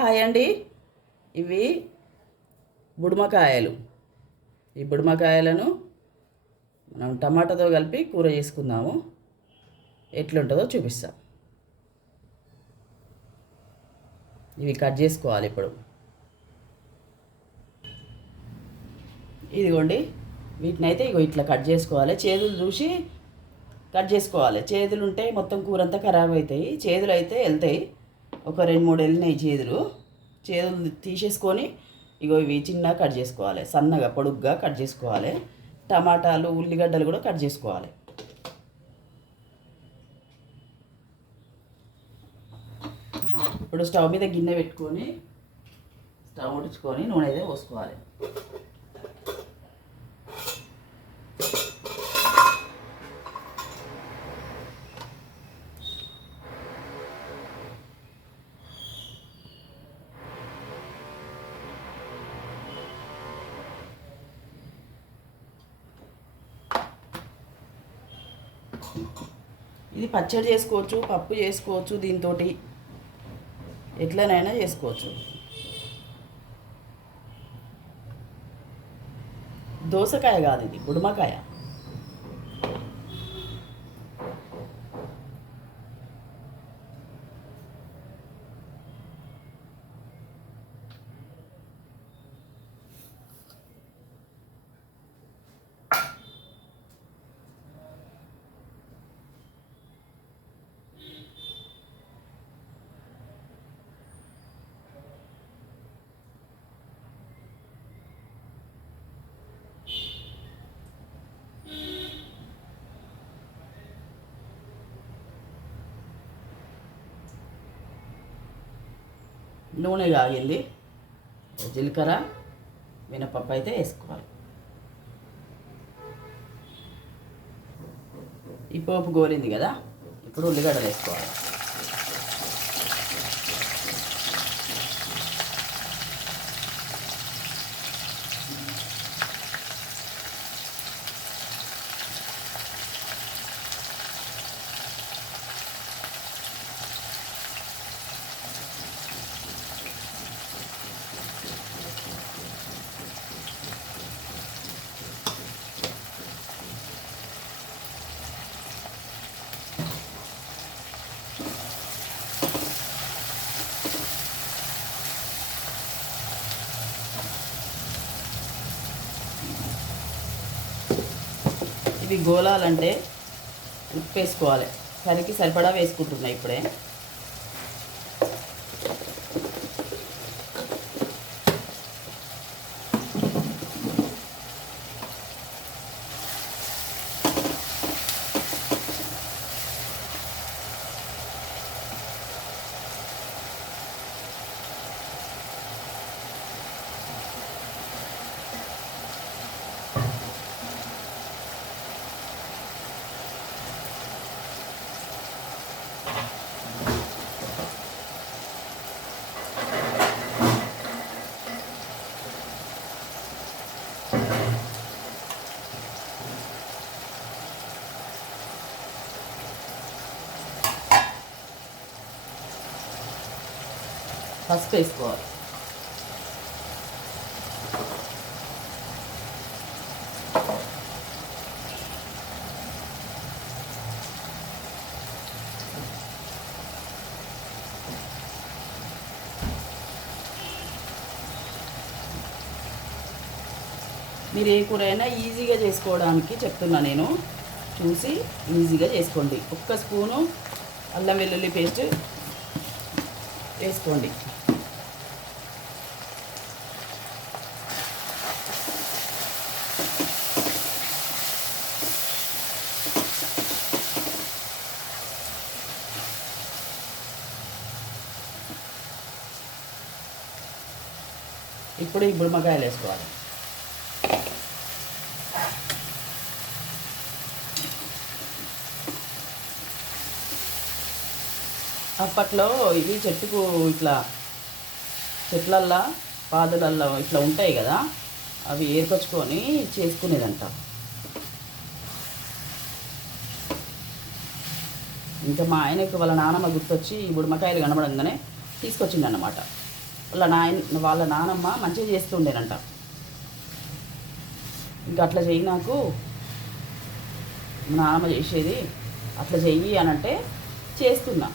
Hi అండి. ఇవి బుడుమకాయలు ఈ బుడుమకాయలను మనం టమాటాతో కలిపి కూర చేసుకుందాము. ఎట్లుంటుందో చూపిస్తాం. ఇవి కట్ చేసుకోవాలి ఇప్పుడు. ఇదిగోండి వీటిని అయితే ఇగో ఇట్లా కట్ చేసుకోవాలి. చేతులు చూసి కట్ చేసుకోవాలి. చేతులు ఉంటే మొత్తం కూర అంతా ఖరాబ్ అవుతాయి చేతులు అయితే వెళ్తాయి. ఒక రెండు మూడు వెళ్ళినాయి చేదులు. చేదులు తీసేసుకొని ఇగో ఇవి చిన్నగా కట్ చేసుకోవాలి. సన్నగా పొడుగ్గా కట్ చేసుకోవాలి. టమాటాలు ఉల్లిగడ్డలు కూడా కట్ చేసుకోవాలి. ఇప్పుడు స్టవ్ మీద గిన్నె పెట్టుకొని స్టవ్ ఉడుచుకొని నూనె అయితే పోసుకోవాలి. ఇది పచ్చడి చేసుకోవచ్చు పప్పు చేసుకోవచ్చు దీంతో ఎట్లనైనా చేసుకోవచ్చు. దోసకాయ కాదు ఇది గుడుమకాయ నూనె కాగింది. జీలకర్ర మినపప్పు అయితే వేసుకోవాలి. ఈ పోపు గోలింది కదా ఇప్పుడు ఉల్లిగడ్డలు వేసుకోవాలి. ఇవి గోళాలంటే ఉప్పు వేసుకోవాలి సరికి సరిపడా వేసుకుంటున్నా ఇప్పుడే. పసుపు వేసుకోవాలి మీరు ఏ కూర అయినా ఈజీగా చేసుకోవడానికి చెప్తున్నా నేను. చూసి ఈజీగా చేసుకోండి. ఒక్క స్పూను అల్లం వెల్లుల్లి పేస్ట్ వేసుకోండి. ఇప్పుడు ఈ బుడమకాయలు వేసుకోవాలి. అప్పట్లో ఇవి చెట్టుకు ఇట్లా చెట్లల్లా పాదులల్లో ఇట్లా ఉంటాయి కదా అవి ఏర్పరచుకొని చేసుకునేదంట. ఇంకా మా ఆయనకు వాళ్ళ నాన్నమ్మ గుర్తొచ్చి ఈ బుడమకాయలు కనబడంగానే తీసుకొచ్చిందన్నమాట. వాళ్ళ నాయన వాళ్ళ నానమ్మ మంచిగా చేస్తుండేనంట. ఇంకా అట్లా చెయ్యి నాకు. నానమ్మ చేసేది అట్లా చెయ్యి అని అంటే చేస్తున్నా.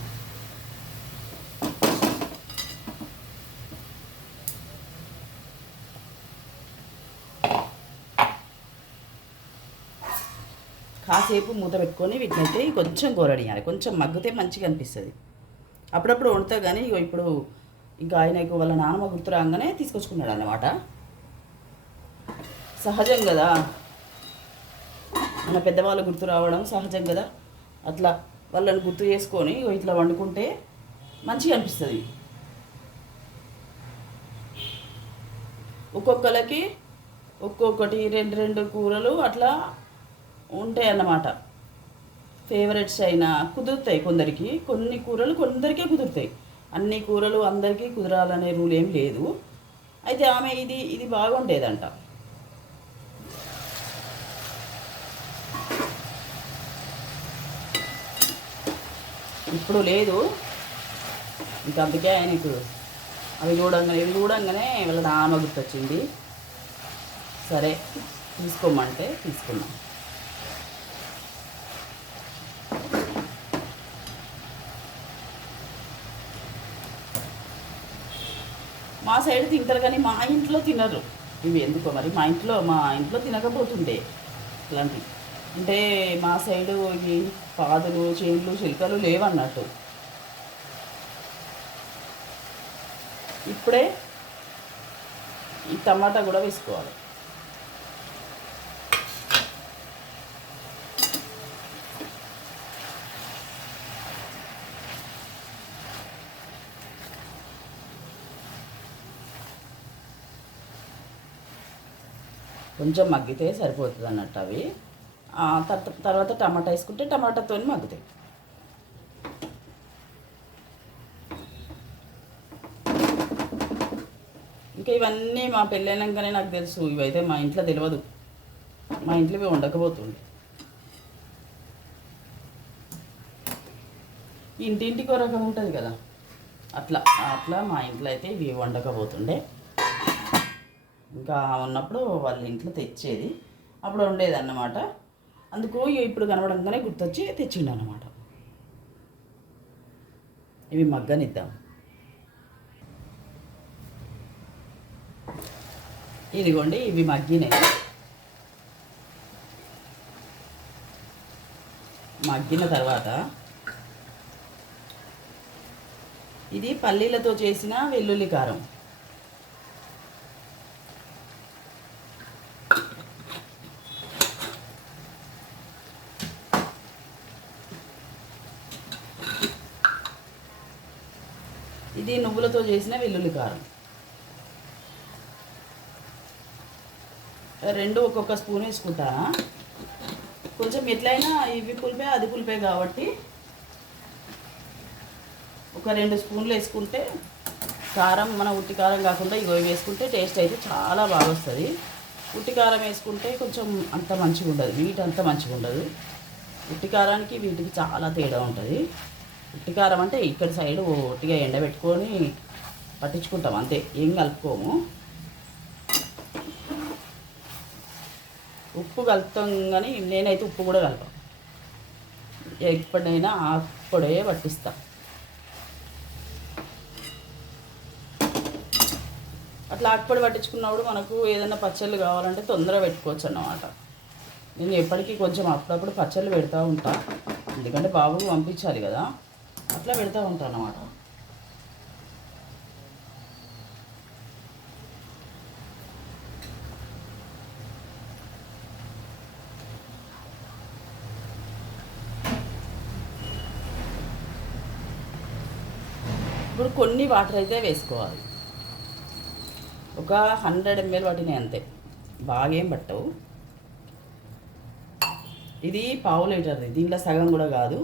కాసేపు మూత పెట్టుకొని వీటినైతే కొంచెం గోరడియాలి. కొంచెం మగ్గితే మంచిగా అనిపిస్తుంది. అప్పుడప్పుడు వండుతా కానీ ఇగో ఇప్పుడు ఇంకా ఆయనకు వాళ్ళ నాన్నమ్మ గుర్తు రాగానే తీసుకొచ్చుకున్నాడు అన్నమాట. సహజం కదా? మన పెద్దవాళ్ళు గుర్తు రావడం సహజం కదా? అట్లా వాళ్ళని గుర్తు చేసుకొని ఇట్లా వండుకుంటే మంచిగా అనిపిస్తుంది. ఒక్కొక్కరికి ఒక్కొక్కటి రెండు రెండు కూరలు అట్లా ఉంటాయి అన్నమాట. ఫేవరెట్స్ అయినా కుదురుతాయి కొందరికి. కొన్ని కూరలు కొందరికే కుదురుతాయి. అన్ని కూరలు అందరికీ కుదరాలనే రూల్ ఏం లేదు. అయితే ఆమె ఇది ఇది బాగుండేదంట. ఇప్పుడు లేదు. ఇంకా అందుకే ఆయనకు అవి చూడంగానే ఇవి చూడంగానే వాళ్ళ నాన్న గుర్తొచ్చింది. సరే తీసుకోమంటే తీసుకున్నాం మా సైడ్ తింటారు కానీ మా ఇంట్లో తినరు. ఇవి ఎందుకో మరి? మా ఇంట్లో మా ఇంట్లో తినకపోతుండే ఇట్లాంటివి అంటే మా సైడు ఇవి పాదులు చేనులు చిలుకలు లేవన్నట్టు. ఇప్పుడే ఈ టమాటా కూడా వేసుకోవాలి. కొంచెం మగ్గితే సరిపోతుంది అన్నట్టు అవి తర్వాత టమాటా వేసుకుంటే టమాటాతో మగ్గుతాయి. ఇంకా ఇవన్నీ మా పెళ్ళైనాకనే నాకు తెలుసు. ఇవైతే మా ఇంట్లో తెలియదు మా ఇంట్లో ఇవి ఉండకపోతుండే ఇంటింటికి ఒక రకం ఉంటుంది కదా. అట్లా అట్లా మా ఇంట్లో అయితే ఇవి వండకపోతుండే. ఇంకా ఉన్నప్పుడు వాళ్ళ ఇంట్లో తెచ్చేది. అప్పుడు ఉండేది అన్నమాట అందుకు ఇప్పుడు కనబడంగానే గుర్తొచ్చి తెచ్చిండు అన్నమాట ఇవి మగ్గనిద్దాం. ఇదిగోండి ఇవి మగ్గినాయి. మగ్గిన తర్వాత ఇది పల్లీలతో చేసిన వెల్లుల్లి కారం. ఇది నువ్వులతో చేసిన వెల్లుల్లి కారం. రెండు ఒక్కొక్క స్పూన్ వేసుకుంటానా కొంచెం ఎట్లయినా ఇవి పులిపే అది పులిపే కాబట్టి ఒక రెండు స్పూన్లు వేసుకుంటే కారం మన ఉట్టి కారం కాకుండా ఇగో ఇవి వేసుకుంటే టేస్ట్ అయితే చాలా బాగా వస్తుంది. ఉట్టి కారం వేసుకుంటే కొంచెం అంత మంచిగా ఉండదు వీటి అంత మంచిగా ఉండదు ఉట్టి కారానికి వీటికి చాలా తేడా ఉంటుంది. ఉట్టికారం అంటే ఇక్కడ సైడ్ ఒట్టిగా ఎండబెట్టుకొని పట్టించుకుంటాం అంతే ఏం కలుపుకోము. ఉప్పు కలుపుతాం కానీ నేనైతే ఉప్పు కూడా కలపను. ఎప్పుడైనా అప్పుడే పట్టిస్తా. అట్లా ఆకుపొడి పట్టించుకున్నప్పుడు మనకు ఏదైనా పచ్చళ్ళు కావాలంటే తొందరగా పెట్టుకోవచ్చు అన్నమాట. నేను ఎప్పటికీ కొంచెం అప్పుడప్పుడు పచ్చళ్ళు పెడతా ఉంటా. ఎందుకంటే బాబుకు పంపించాలి కదా. అట్లా పెడతా ఉంటాను అన్నమాట ఇప్పుడు కొన్ని వాటర్ అయితే వేసుకోవాలి. ఒక హండ్రెడ్ ఎంఎల్ వాటిని అంతే. బాగేం పట్టవు. ఇది పావు లీటర్ది. దీంట్లో సగం కూడా కాదు.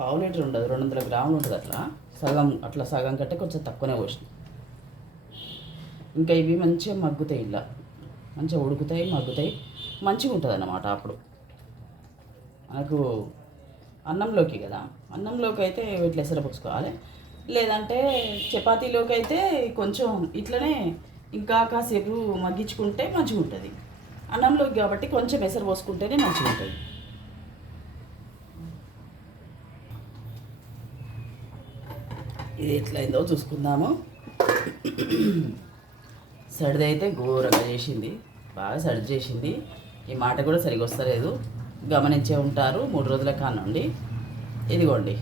పావు లీటర్ ఉండదు రెండు వందల గ్రాములు ఉంటుంది అట్లా. సగం అట్లా సగం కంటే కొంచెం తక్కువనే పోసిన. ఇంకా ఇవి మంచిగా మగ్గుతాయి ఇలా. మంచిగా ఉడుకుతాయి మగ్గుతాయి. మంచిగా ఉంటుంది అన్నమాట అప్పుడు. మనకు అన్నంలోకి కదా. అన్నంలోకి అయితే వీటిలో ఎసరపుచ్చుకోవాలి లేదంటే చపాతీలోకి అయితే కొంచెం ఇట్లనే ఇంకా కాసేపు మగ్గించుకుంటే మంచిగా ఉంటుంది అన్నంలోకి కాబట్టి కొంచెం ఎసరు పోసుకుంటేనే మంచిగా ఉంటుంది ఇది ఎట్లయిందో చూసుకుందాము. సర్ది అయితే ఘోరంగా చేసింది. బాగా సర్ది చేసింది. ఈ మాట కూడా సరిగా వస్తలేదు. గమనించే ఉంటారు. మూడు రోజుల కానుండి ఇదిగోండి.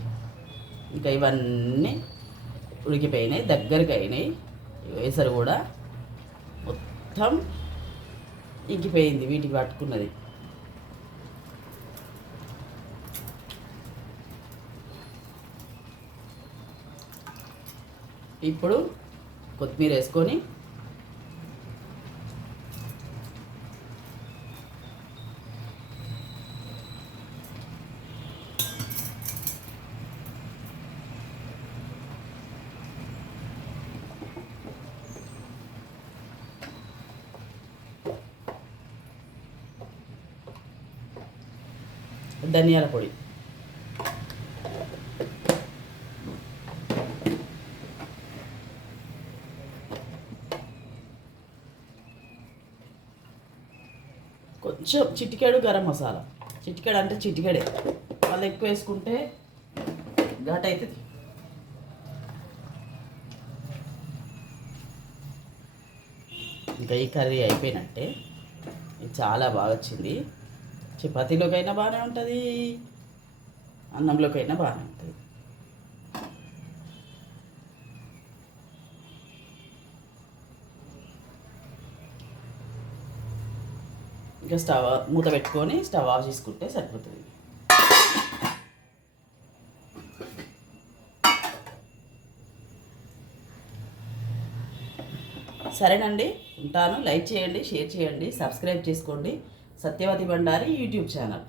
ఇంకా ఇవన్నీ ఉడికిపోయినాయి. దగ్గరికి అయినాయి వేసరు కూడా మొత్తం ఇంకిపోయింది. వీటికి పట్టుకున్నది. ఇప్పుడు కొత్తిమీర వేసుకొని ధనియాల పొడి. కొంచెం చిటికెడు గరం మసాలా. చిటికెడు అంటే చిటికెడే. వాళ్ళు ఎక్కువ వేసుకుంటే ఘాట్ అవుతుంది ఇంకా ఈ కర్రీ అయిపోయినట్టే. ఇది చాలా బాగా వచ్చింది. చపాతీలోకైనా బాగానే ఉంటుంది. అన్నంలోకైనా బాగానే ఉంటుంది. ఇంకా స్టవ్ మూత పెట్టుకొని స్టవ్ ఆఫ్ చేసుకుంటే సరిపోతుంది. సరేనండి ఉంటాను. లైక్ చేయండి షేర్ చేయండి సబ్స్క్రైబ్ చేసుకోండి. Satyavati Bandari YouTube channel.